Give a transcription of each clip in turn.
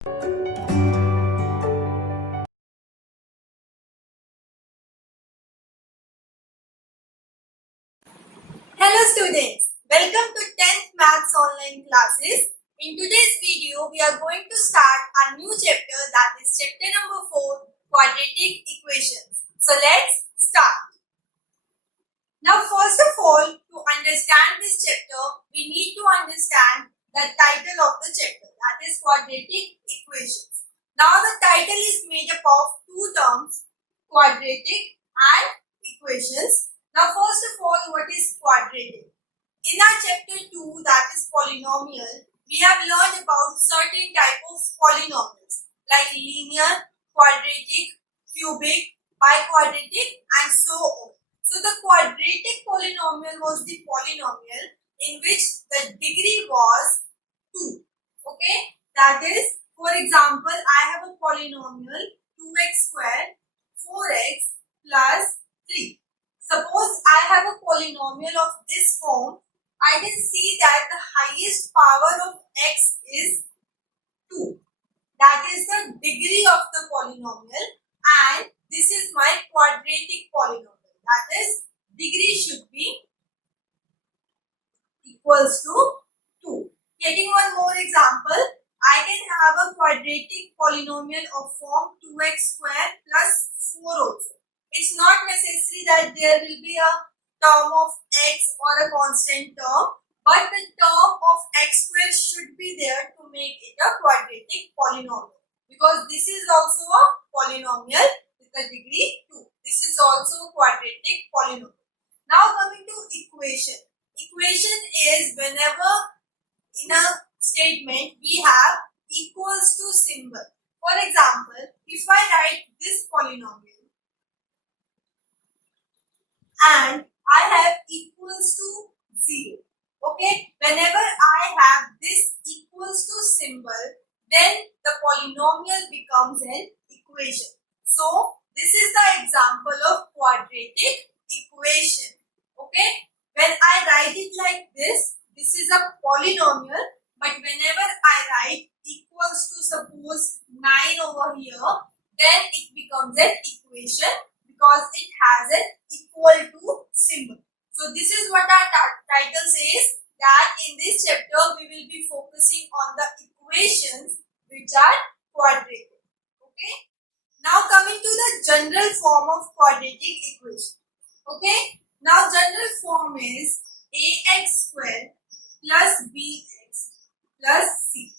Hello students, welcome to 10th Maths online classes. In today's video, we are going to start a new chapter, that is chapter number 4, Quadratic Equations. So let's start. Now first of all, to understand this chapter, we need to understand the title of the chapter, that is Quadratic Equations. Now the title is made up of two terms, quadratic and equations. Now first of all, what is quadratic? In our chapter 2, that is polynomial, we have learned about certain type of polynomials like linear, quadratic, cubic, biquadratic and so on. So the quadratic polynomial was the polynomial in which the degree was 2. Okay, that is, for example, I have a polynomial 2x squared 4x plus 3. Suppose I have a polynomial of this form, I can see that the highest power of x is 2. That is the degree of the polynomial, and this is my quadratic polynomial. That is, degree should be equals to 2. Taking one more example, I can have a quadratic polynomial of form 2x squared plus 4 also. It's not necessary that there will be a term of x or a constant term, but the term of x squared should be there to make it a quadratic polynomial, because this is also a polynomial with a degree 2. This is also a quadratic polynomial. Now coming to equation. Equation is whenever in a statement we have equals to symbol. For example, if I write this polynomial and I have equals to 0. Okay, whenever I have this equals to symbol, then the polynomial becomes an equation. So this is the example of quadratic equation. Okay, when I write it like this is a polynomial, but whenever I write equals to suppose 9 over here, then it becomes an equation because it has an equal to symbol. So this is what our title says, that in this chapter we will be focusing on the equations which are quadratic. Okay. Now coming to the general form of quadratic equation. Okay. Now general form is ax squared plus bx plus c.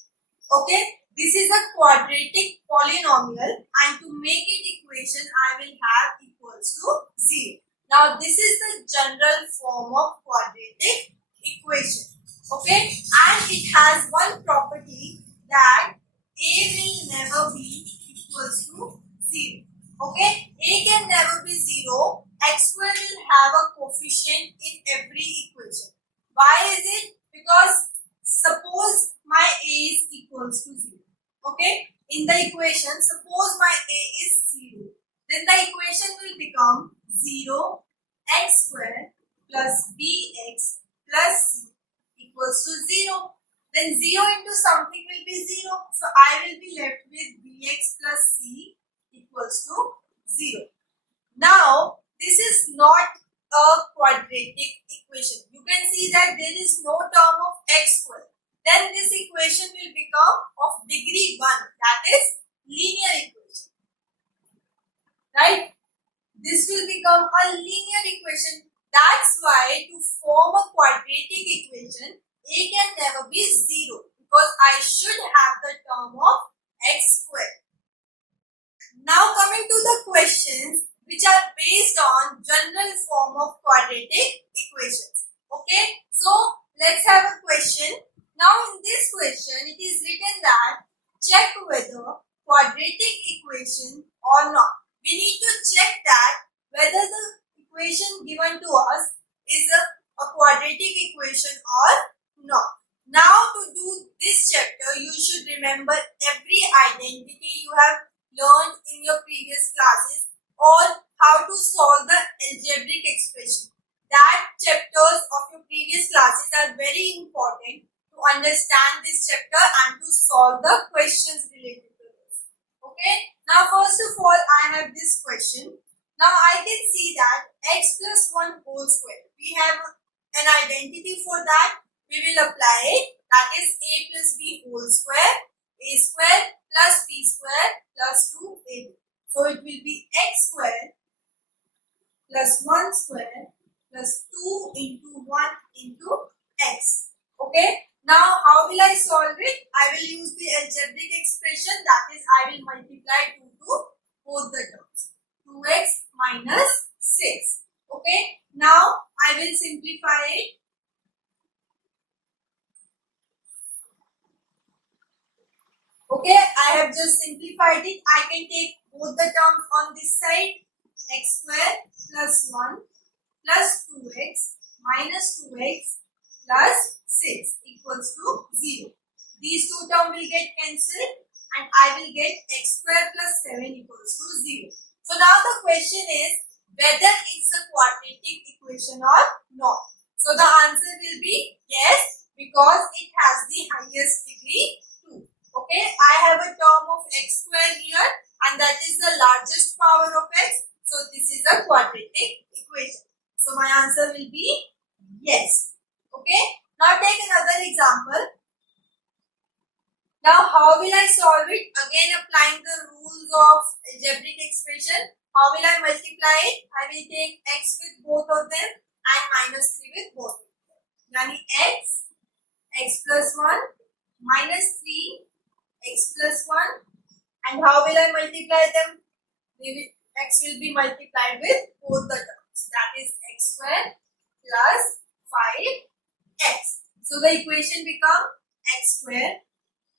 Okay. This is a quadratic polynomial, and to make it equation I will have equals to 0. Now this is the general form of quadratic equation. Okay, and it has one property, that a will never be equals to 0. Okay, a can never be 0. X squared will have a coefficient in every equation. Why is it? Because suppose my a is equals to 0. Okay, in the equation, suppose my a is 0, then the equation will become 0 x squared plus bx plus c equals to 0. Then 0 into something will be 0. So I will be left with bx plus c equals to 0. Now this is not a quadratic equation. You can see that there is no term of x squared. Then this equation will become of degree 1, that is linear equation. Right? This will become a linear equation. That's why to form a quadratic equation, a can never be 0, because I should have the term of x squared. Now coming to the questions which are based on general form of quadratic equations. Okay, so let's have a question. Now in this question it is written that check whether quadratic equation or not. We need to check that whether the equation given to us is a quadratic equation or not. Now to do this chapter, you should remember every identity you have learned in your previous classes, or how to solve the algebraic expression. That chapters of your previous classes are very important to understand this chapter and to solve the questions related to this. Okay. Now first of all I have this question. Now I can see that x plus 1 whole square. We have an identity for that. We will apply it. That is a plus b whole square. A square plus b square plus 2ab. So it will be x square plus 1 square plus 2 into 1 into x. Okay. Now how will I solve it? I will use the algebraic expression, that is I will multiply 2 to both the terms. 2x minus 6. Okay. Now I will simplify it. Okay. I have just simplified it. I can take both the terms on this side. X square plus 1 plus 2x minus 2x plus 6 equals to 0. These two terms will get cancelled and I will get x square plus 7 equals to 0. So now the question is whether it's a quadratic equation or not. So the answer will be yes, because it has the highest degree 2. Okay, I have a term of x square here and that is the largest power of x. So this is a quadratic equation. So my answer will be yes. Okay. Now take another example. Now how will I solve it? Again applying the rules of algebraic expression. How will I multiply it? I will take x with both of them and minus 3 with both of them. Yani x plus 1 minus 3 x plus 1, and how will I multiply them? X will be multiplied with both the terms, that is x square plus 5x. So the equation becomes x square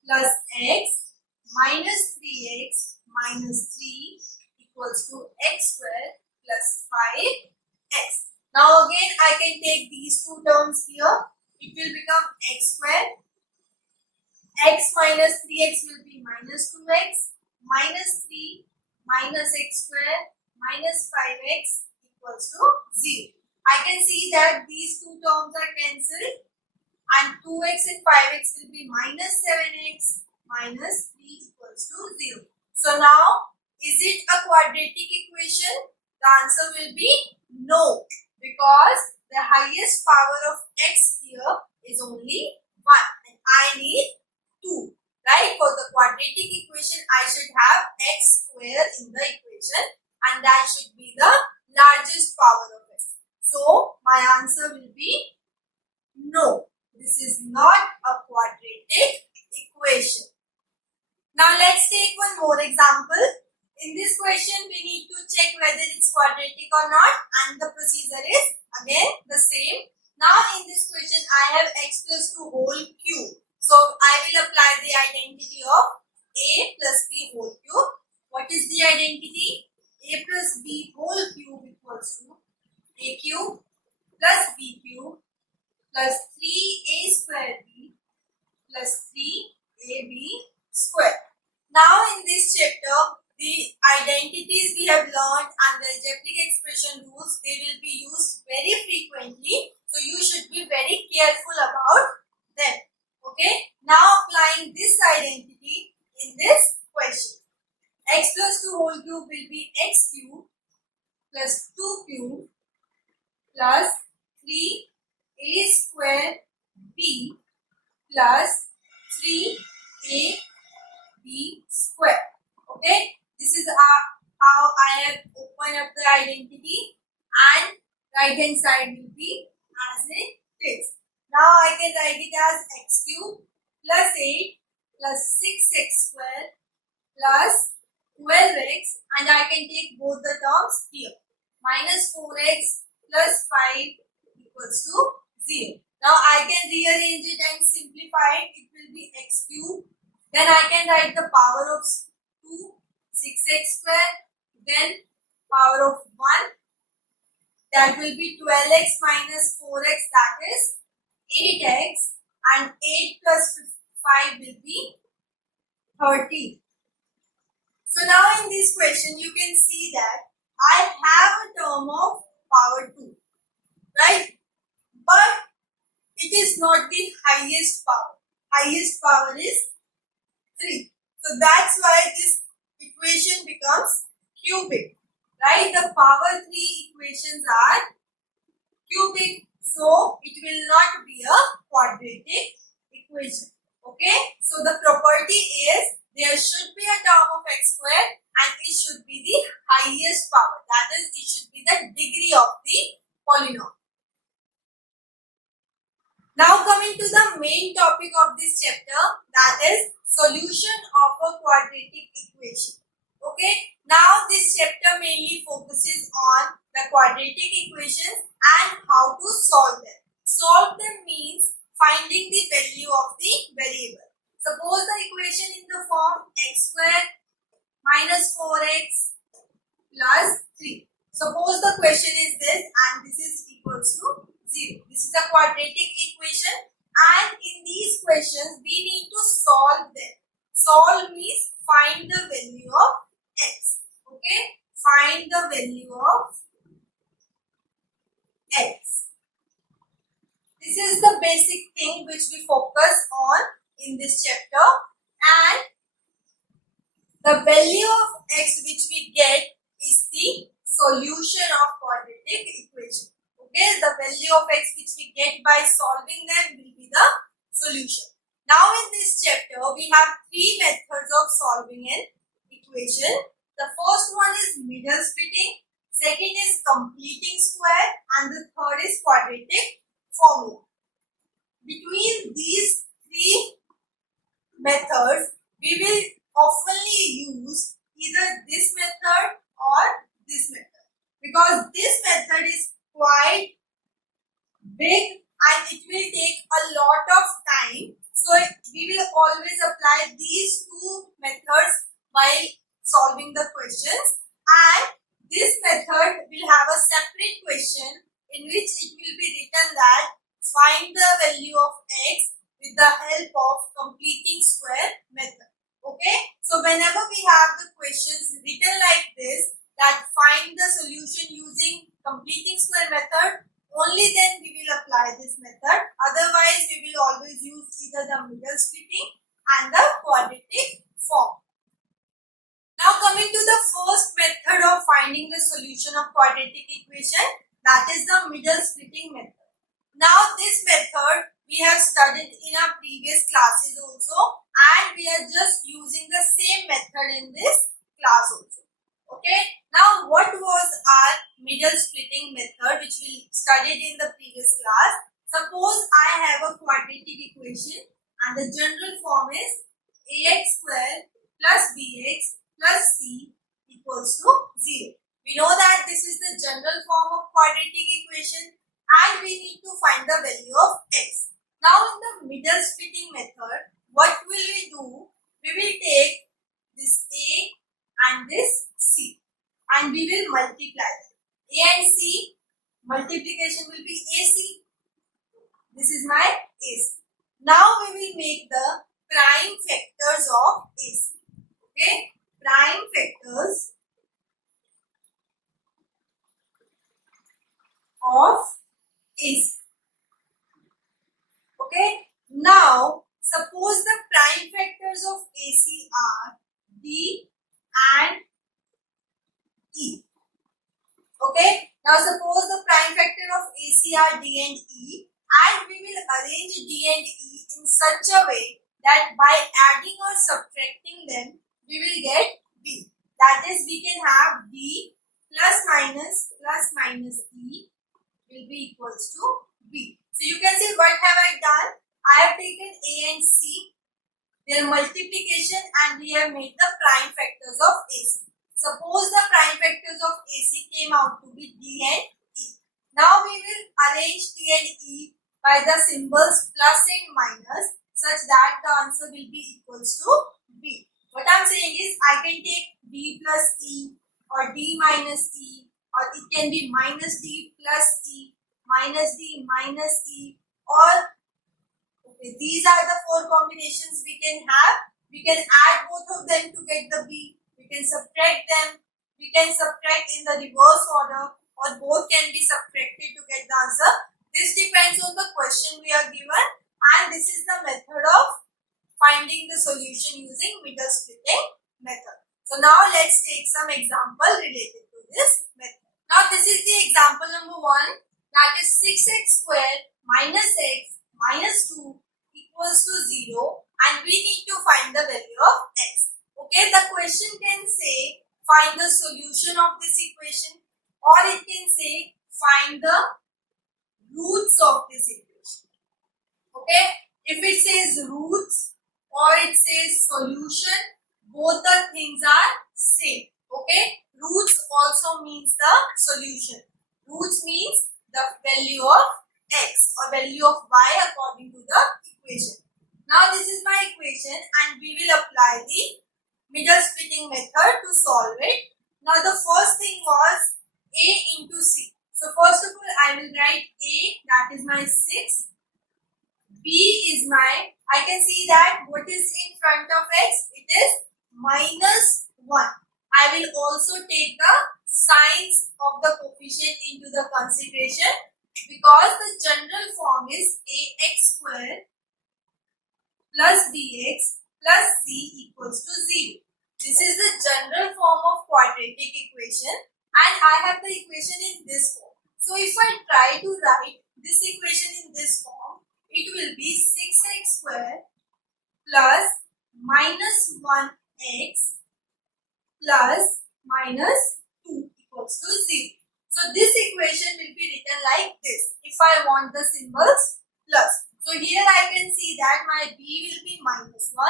plus x minus 3x minus 3 equals to x square plus 5x. Now again I can take these two terms here. It will become x square. X minus 3x will be minus 2x minus 3 minus x square minus 5x equals to 0. I can see that these two terms are cancelled and 2x and 5x will be minus 7x minus 3 equals to 0. So now is it a quadratic equation? The answer will be no, because the highest power of x here is only 1 and I need 2. Right? For the quadratic equation, I should have x square in the equation and that should be the largest power of x. So, my answer will be no. This is not a quadratic equation. Now, let's take one more example. In this question, we need to check whether it's quadratic or not, and the procedure is again the same. Now, in this question, I have x plus 2 whole cube. So, I will apply the identity of a plus b whole cube. What is the identity? A plus b whole cube equals to a cube plus b cube plus 3a square b plus 3ab square. Now, in this chapter, the identities we have learned and the algebraic expression rules, they will be used very frequently. So, you should be very careful about them. Okay, now applying this identity in this question. X plus 2 whole cube will be x cube plus 2 cube plus 3a square b plus 3ab square. Okay, this is how I have opened up the identity and right hand side will be as it is. Now I can write it as x cube plus 8 plus 6x square plus 12x, and I can take both the terms here. Minus 4x plus 5 equals to 0. Now I can rearrange it and simplify it. It will be x cube. Then I can write the power of 2, 6x square. Then power of 1. That will be 12x minus 4x, that is 8x, and 8 plus 5 will be 30. So now in this question you can see that I have a term of power 2, right? But it is not the highest power. Highest power is 3. So that's why this equation becomes cubic, right? The power 3 equations are cubic, so it will not be a quadratic equation. Okay, so the property is there should be a term of x square and it should be the highest power, that is it should be the degree of the polynomial. Now coming to the main topic of this chapter, that is solution of a quadratic equation. Okay, now this chapter mainly focuses on the quadratic equations and how to solve them. Solve them means finding the value of the variable. Suppose the equation in the form x square minus 4x plus 3. Suppose the question is this and this is equals to 0. This is a quadratic equation and in these questions we need to solve them. Solve means find the value of x. Okay, find the value of x. This is the basic thing which we focus on in this chapter, and the value of x which we get is the solution of quadratic equation. Okay, the value of x which we get by solving them will be the solution. Now in this chapter we have 3 methods of solving an equation. The first one is middle splitting, second is completing square, and the third is quadratic formula. Between these 3 methods we will oftenly use either this method or this method, because this method is quite big and it will take a lot of time. So we will always apply these 2 methods while solving the questions, and this method will have a separate question in which it will be written that find the value of x with the help of completing square method. Okay, so whenever we have the questions written like this, that find the solution using completing square method, only then we will apply this method. Otherwise we will always use either the middle splitting and the quadratic form. Now coming to the first method of finding the solution of quadratic equation, that is the middle splitting method. Now this method we have studied in our previous classes also, and we are just using the same method in this class also. Okay, now what was our middle splitting method which we studied in the previous class? Suppose I have a quadratic equation and the general form is ax square plus bx plus c equals to 0. We know that this is the general form of quadratic equation and we need to find the value of x. Now in the middle splitting method, what will we do? We will take this a and this c and we will multiply them. A and c, multiplication will be ac. This is my ac. Now we will make the prime factors of ac. Okay, prime factors of AC. Okay, now suppose the prime factors of AC are D and E. Okay, now suppose the prime factor of AC are D and E, and we will arrange D and E in such a way that by adding or subtracting them we will get B. That is, we can have D plus minus E will be equals to B. So you can see what have I done? I have taken A and C, their multiplication, and we have made the prime factors of AC. Suppose the prime factors of AC came out to be D and E. Now we will arrange D and E by the symbols plus and minus such that the answer will be equals to B. What I am saying is I can take D plus E or D minus E, or it can be minus D plus E, minus D minus E, or okay, these are the 4 combinations we can have. We can add both of them to get the B. We can subtract them. We can subtract in the reverse order, or both can be subtracted to get the answer. This depends on the question we are given, and this is the method of finding the solution using middle splitting method. So now let's take some example related to this method. Now this is the example number 1, that is 6x squared minus x minus 2 equals to 0, and we need to find the value of x. Okay, the question can say find the solution of this equation, or it can say find the roots of this equation. Okay, if it says roots or it says solution, both the things are same. Okay, roots also means the solution. Roots means the value of x or value of y according to the equation. Now this is my equation, and we will apply the middle splitting method to solve it. Now the first thing was a into c. So first of all I will write a, that is my 6. B is my, I can see that what is in front of x, it is minus 1. I will also take the signs of the coefficient into the consideration, because the general form is ax squared plus bx plus c equals to 0. This is the general form of quadratic equation, and I have the equation in this form. So if I try to write this equation in this form, it will be 6x squared plus minus 1x plus minus 2 equals to 0. So this equation will be written like this if I want the symbols plus. So here I can see that my b will be minus 1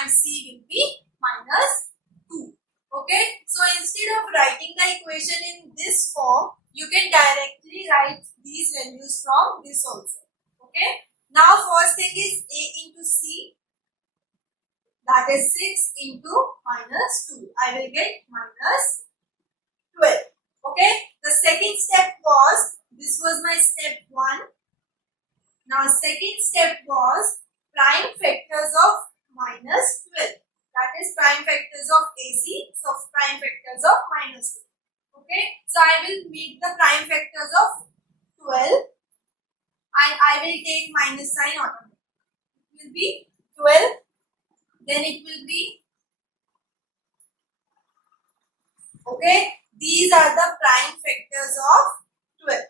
and c will be minus 2. Okay, so instead of writing the equation in this form, you can directly write these values from this also. Okay, now first thing is a into c, that is 6 into minus 2. I will get minus 12. Okay, the second step was, this was my step 1. Now second step was prime factors of minus 12. That is prime factors of AC, so prime factors of minus 12. Okay, so I will make the prime factors of 12 and I will take minus sign automatically. It will be 12, then it will be, okay, these are the prime factors of 12.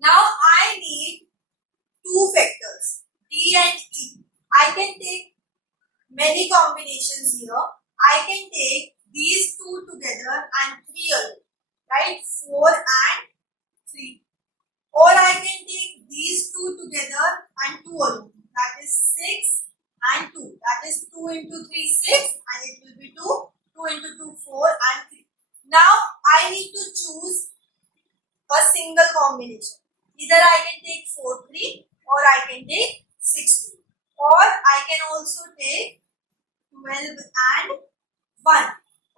Now I need two factors, D and E. I can take many combinations here. I can take these two together and 3 alone, right? 4 and 3. Or I can take these two together and 2 alone. That is 6 and 2. That is 2 into 3, 6, and it will be 2. 2 into 2, 4 and 3. Now I need to choose a single combination. Either I can take 4, 3 or I can take 6, 2. Or I can also take 12 and 1.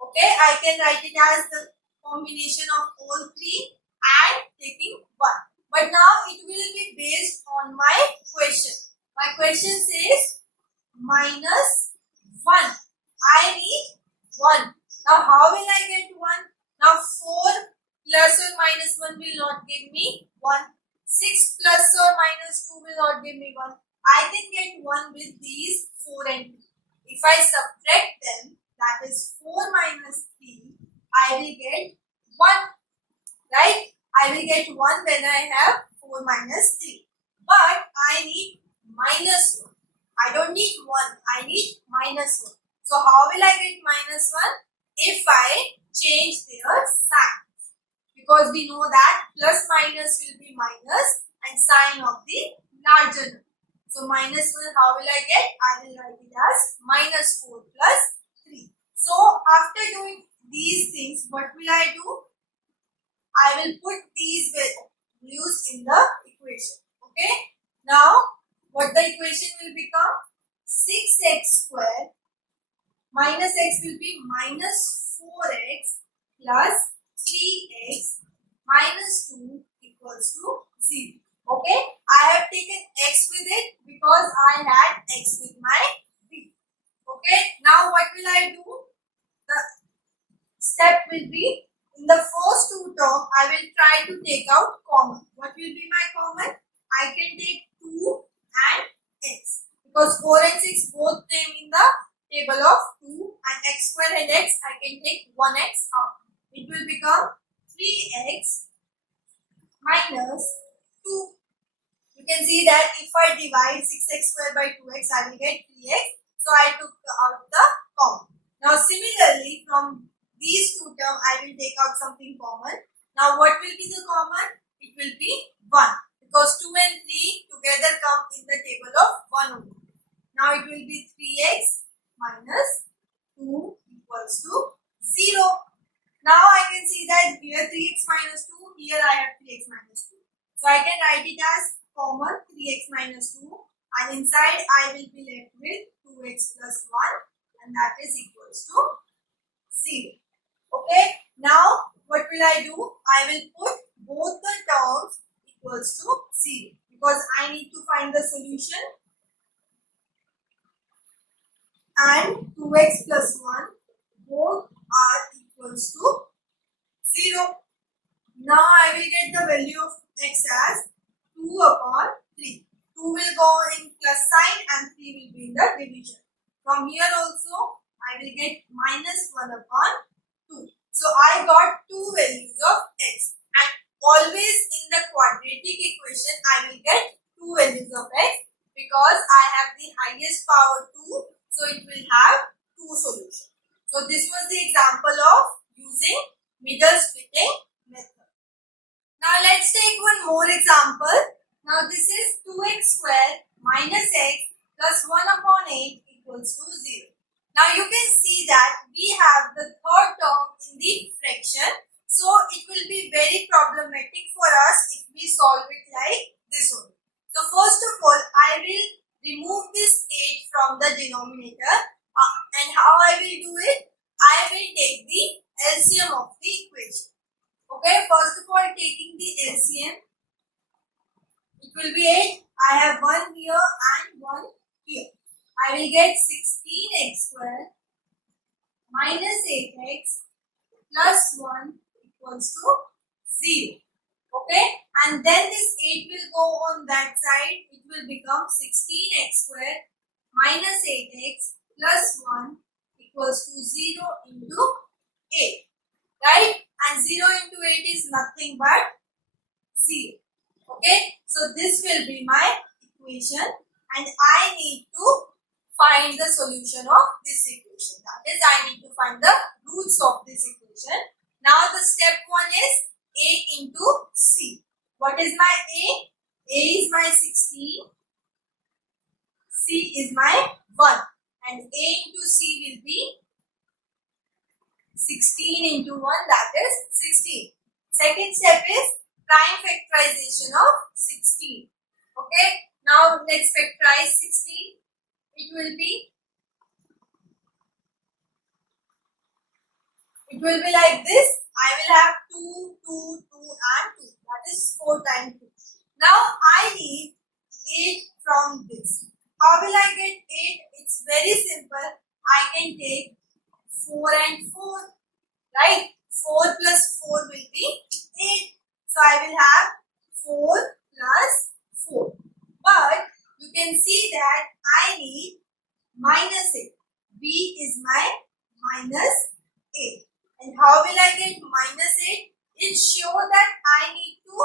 Okay, I can write it as the combination of all 3 and taking 1. But now it will be based on my question. My question says minus 1. I need 1. Now how will I get 1? Now 4 plus or minus 1 will not give me 1. 6 plus or minus 2 will not give me 1. I can get 1 with these 4 and 3. If I subtract them, that is 4 minus 3, I will get 1, right? I will get 1 when I have 4 minus 3. But I need minus 1. I don't need 1, I need minus 1. So how will I get minus 1? If I change their signs. Because we know that plus minus will be minus and sign of the larger number. So minus 1, how will I get? I will write it as minus 4 plus 3. So after doing these things, what will I do? I will put these values in the equation. Okay. Now what the equation will become? 6x squared minus x will be minus 4x plus 3x minus 2 equals to 0. Okay, I have taken x with it because I had x with my b. Okay, now what will I do? The step will be, in the first two terms, I will try to take out common. What will be my common? I can take 2 and x, because 4 and 6 both came in the table of 2, and x square and x I can take 1x out. It will become 3x minus 2. You can see that if I divide 6x square by 2x, I will get 3x. So I took out the common. Now similarly, from these two terms, I will take out something common. Now what will be the common? It will be 1, because 2 and 3 together come in the table of 1 only. Now it will be 3x minus 2 equals to 0. Now I can see that here 3x minus 2, here I have 3x minus 2. So I can write it as common 3x minus 2, and inside I will be left with 2x plus 1, and that is equals to 0. Okay, now what will I do? I will put both the terms equals to 0, because I need to find the solution, and 2x plus 1 both are equals to 0. Now I will get the value of x as 2 upon 3. 2 will go in plus sign and 3 will be in the division. From here also I will get minus 1 upon 2. So I got two values of x, and always in the quadratic equation I will get two values of x, because I have the highest power 2, so it will have two solutions. So this was the example of using middle splitting method. Now let's take one more example. Now this is 2x square minus x plus 1 upon 8 equals to 0. Now you can see that we have the third term in the fraction. So it will be very problematic for us if we solve it like this only. So first of all, I will remove this 8 from the denominator. And how I will do it? I will take the LCM of the equation. Okay, first of all, taking the LCM, it will be 8. I have 1 here and 1 here. I will get 16x square minus 8x plus 1 equals to 0. Okay, and then this 8 will go on that side. It will become 16x square minus 8x plus 1 equals to 0 into 8. Right? And 0 into 8 is nothing but 0. Okay, so this will be my equation, and I need to find the solution of this equation. That is, I need to find the roots of this equation. Now the step 1 is a into c. What is my a? A is my 16, c is my 1, and a into c will be 16 into 1, that is 16. Second step is prime factorization of 16. Okay, now let's factorize 16. It will be like this. I will have 2, 2, 2 and 2. That is 4 times 2. Now I need 8 from this. How will I get 8? It's very simple. I can take 4 and 4. Right? 4 plus 4 will be 8. So I will have 4 plus 4. But you can see that I need minus 8. B is my minus 8. And how will I get minus 8? It's sure that I need to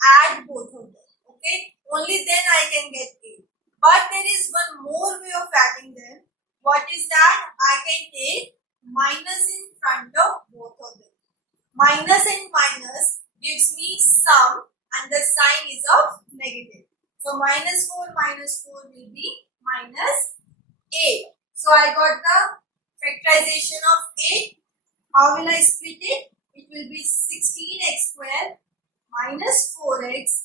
add both of them. Okay? Only then I can get 8. But there is one more way of adding them. What is that? I can take minus in front of both of them. Minus and minus gives me sum, and the sign is of negative. So minus 4 will be minus 8. So I got the factorization of 8. How will I split it? It will be 16x square minus 4x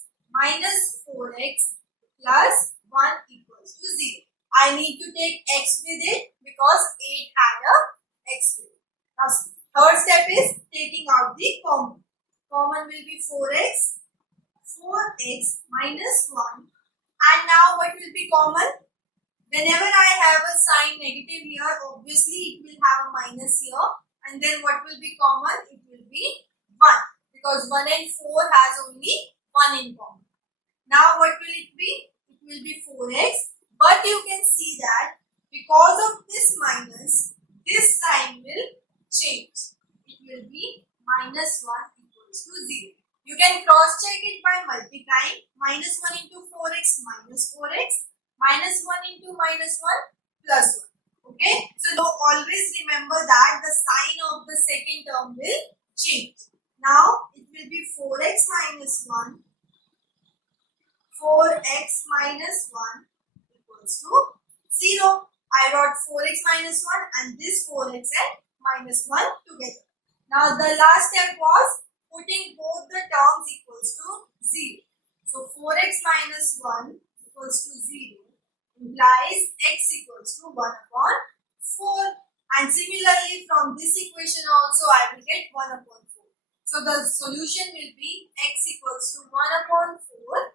plus 1 equals to 0. I need to take x with it because 8 had a x with it. Now third step is taking out the common. Common will be 4x minus 1. And now what will be common? Whenever I have a sign negative here, obviously it will have a minus here. And then what will be common? It will be 1. Because 1 and 4 has only 1 in common. Now what will it be? It will be 4x. But you can see that because of this minus, this sign will change. It will be minus 1 equals to 0. You can cross check it by multiplying. Minus 1 into 4x minus 4x. Minus 1 into minus 1 plus 1. Okay. So now always remember that the sign of the second term will change. Now it will be 4x minus 1. 4x minus 1 equals to 0. I wrote 4x minus 1 and this 4x and minus 1 together. Now the last step was putting both the terms equals to 0. So 4x minus 1 equals to 0 implies x equals to 1 upon 4. And similarly from this equation also I will get 1 upon 4. So the solution will be x equals to 1 upon 4.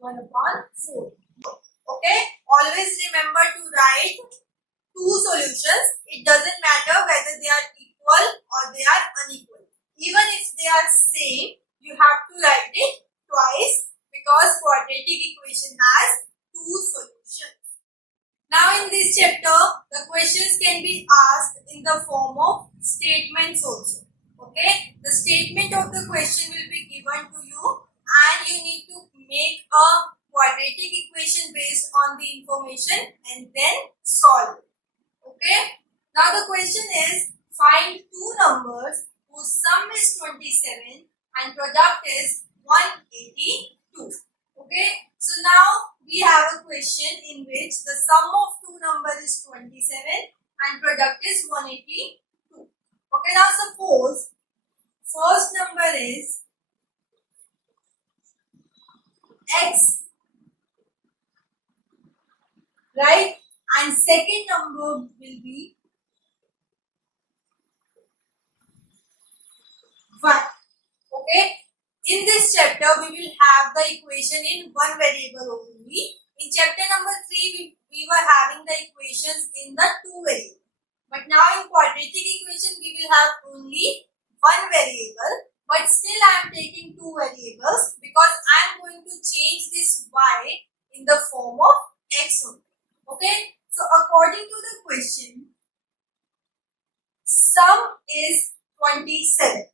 1 upon 4. Okay. Always remember to write two solutions. It doesn't matter whether they are equal or they are unequal. Even if they are same, you have to write it twice because quadratic equation has two solutions. Now in this chapter, the questions can be asked in the form of statements also. Okay. The statement of the question will be given to you and you need to make a quadratic equation based on the information and then solve it. Okay. Now the question is find two numbers whose sum is 27 and product is 182. Okay. So now we have a question in which the sum of two numbers is 27 and product is 182. Okay. Now suppose first number is x, right, and second number will be y. Okay. In this chapter we will have the equation in one variable only. In chapter number 3 we were having the equations in the two variables. But now in quadratic equation we will have only one variable. But still I am taking two variables because I am going to change this y in the form of x only. Okay. So according to the question, sum is 27.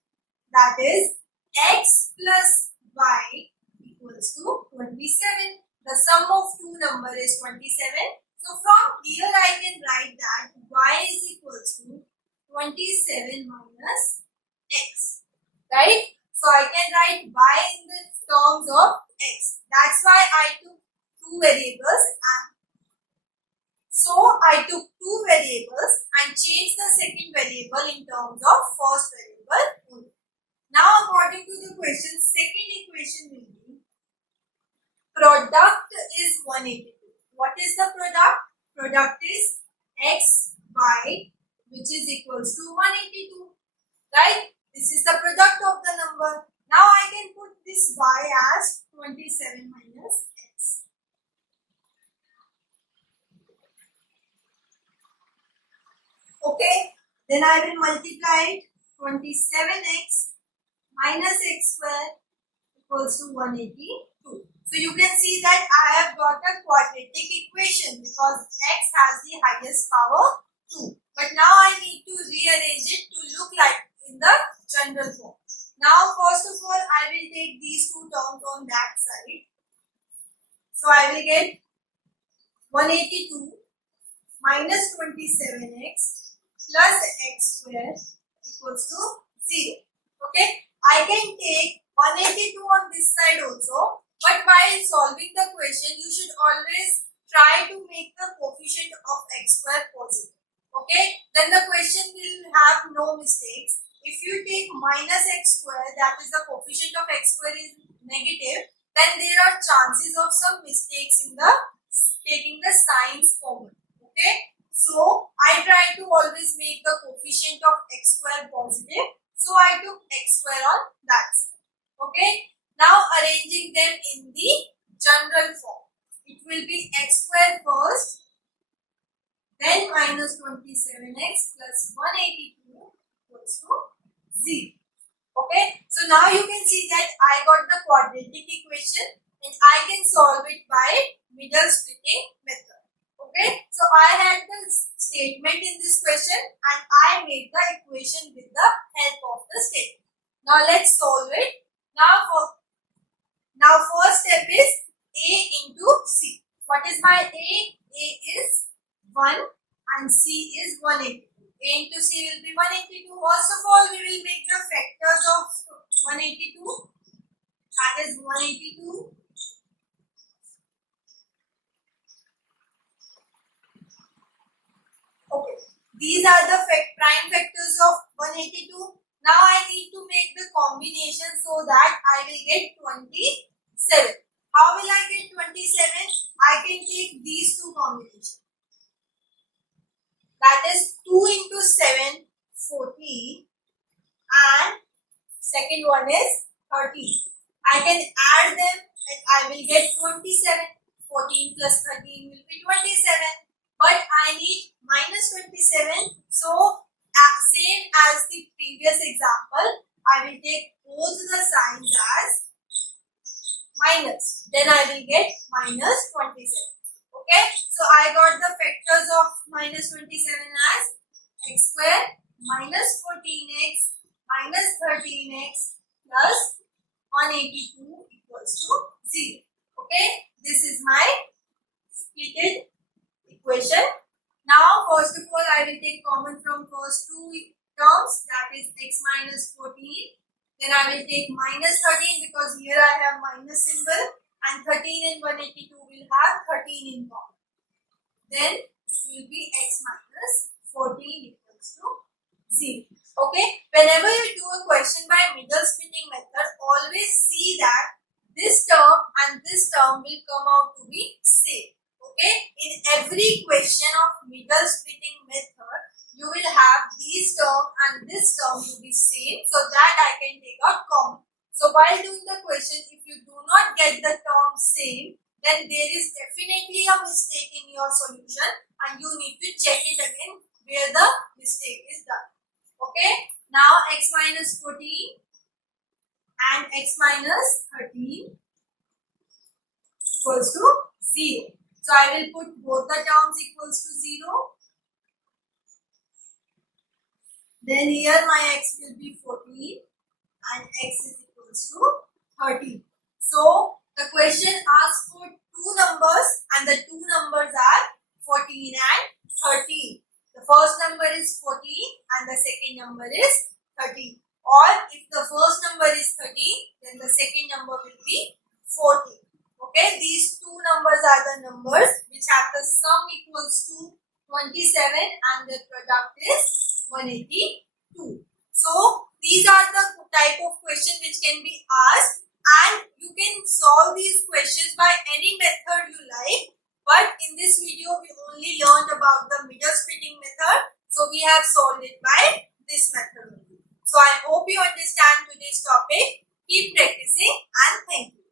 That is x plus y equals to 27. The sum of two numbers is 27. So from here I can write that y is equals to 27 minus x. Right? So I can write y in the terms of x. That's why I took two variables and changed the second variable in terms of first variable only. Now according to the question, second equation will be product is 182. What is the product? Product is x, y, which is equals to 182. Right? This is the product of the number. Now I can put this y as 27 minus x. Okay. Then I will multiply it. 27x minus x square equals to 182. So you can see that I have got a quadratic equation because x has the highest power 2. But now I need to rearrange it to look like in the general form. Now first of all I will take these two terms on that side. So I will get 182 minus 27x plus x square equals to 0. Okay. I can take 182 on this side also. But while solving the question, you should always try to make the coefficient of x square positive. Okay. Then the question will have no mistakes. If you take minus x square, that is the coefficient of x square is negative, then there are chances of some mistakes in the taking the signs common. Okay. So I try to always make the coefficient of x square positive. So I took x square on that side. Okay. Now arranging them in the general form. It will be x square first, then minus 27x plus 182 equals to 0. Okay. So now you can see that I got the quadratic equation and I can solve it by middle splitting method. Okay, so I had the statement in this question and I made the equation with the help of the statement. Now let's solve it. Now first step is A into C. What is my A? A is 1 and C is 182. A into C will be 182. First of all, we will make the factors of 182. That is 182. Okay. These are the prime factors of 182. Now I need to make the combination so that I will get 27. How will I get 27? I can take these two combinations. That is 2 into 7, 14, and second one is 13. I can add them and I will get 27. 14 plus 13 will be 27. But I need minus 27. So same as the previous example, I will take both the signs as minus. Then I will get minus 27. Okay. So I got the factors of minus 27 as x square minus 14x minus 13x plus 182 equals to 0. Okay. This is my splitted equation. Now first of all I will take common from first two terms, that is x minus 14. Then I will take minus 13 because here I have minus symbol, and 13 and 182 will have 13 in common. Then it will be x minus 14 equals to 0. Okay. Whenever you do a question by middle splitting method, always see that this term and this term will come out to be same. Okay, in every question of middle splitting method, you will have these term and this term to be same, so that I can take out common. So while doing the question, if you do not get the term same, then there is definitely a mistake in your solution and you need to check it again where the mistake is done. Okay, now x minus 14 and x minus 13 equals to 0. So I will put both the terms equals to 0. Then here my x will be 14 and x is equals to 13. So the question asks for two numbers and the two numbers are 14 and 13. The first number is 14 and the second number is 13. Or if the first number is 13, then the second number will be 14. Okay, these two numbers are the numbers which have the sum equals to 27 and the product is 182. So these are the type of question which can be asked, and you can solve these questions by any method you like. But in this video we only learned about the middle splitting method, so we have solved it by this method only. So I hope you understand today's topic. Keep practicing and thank you.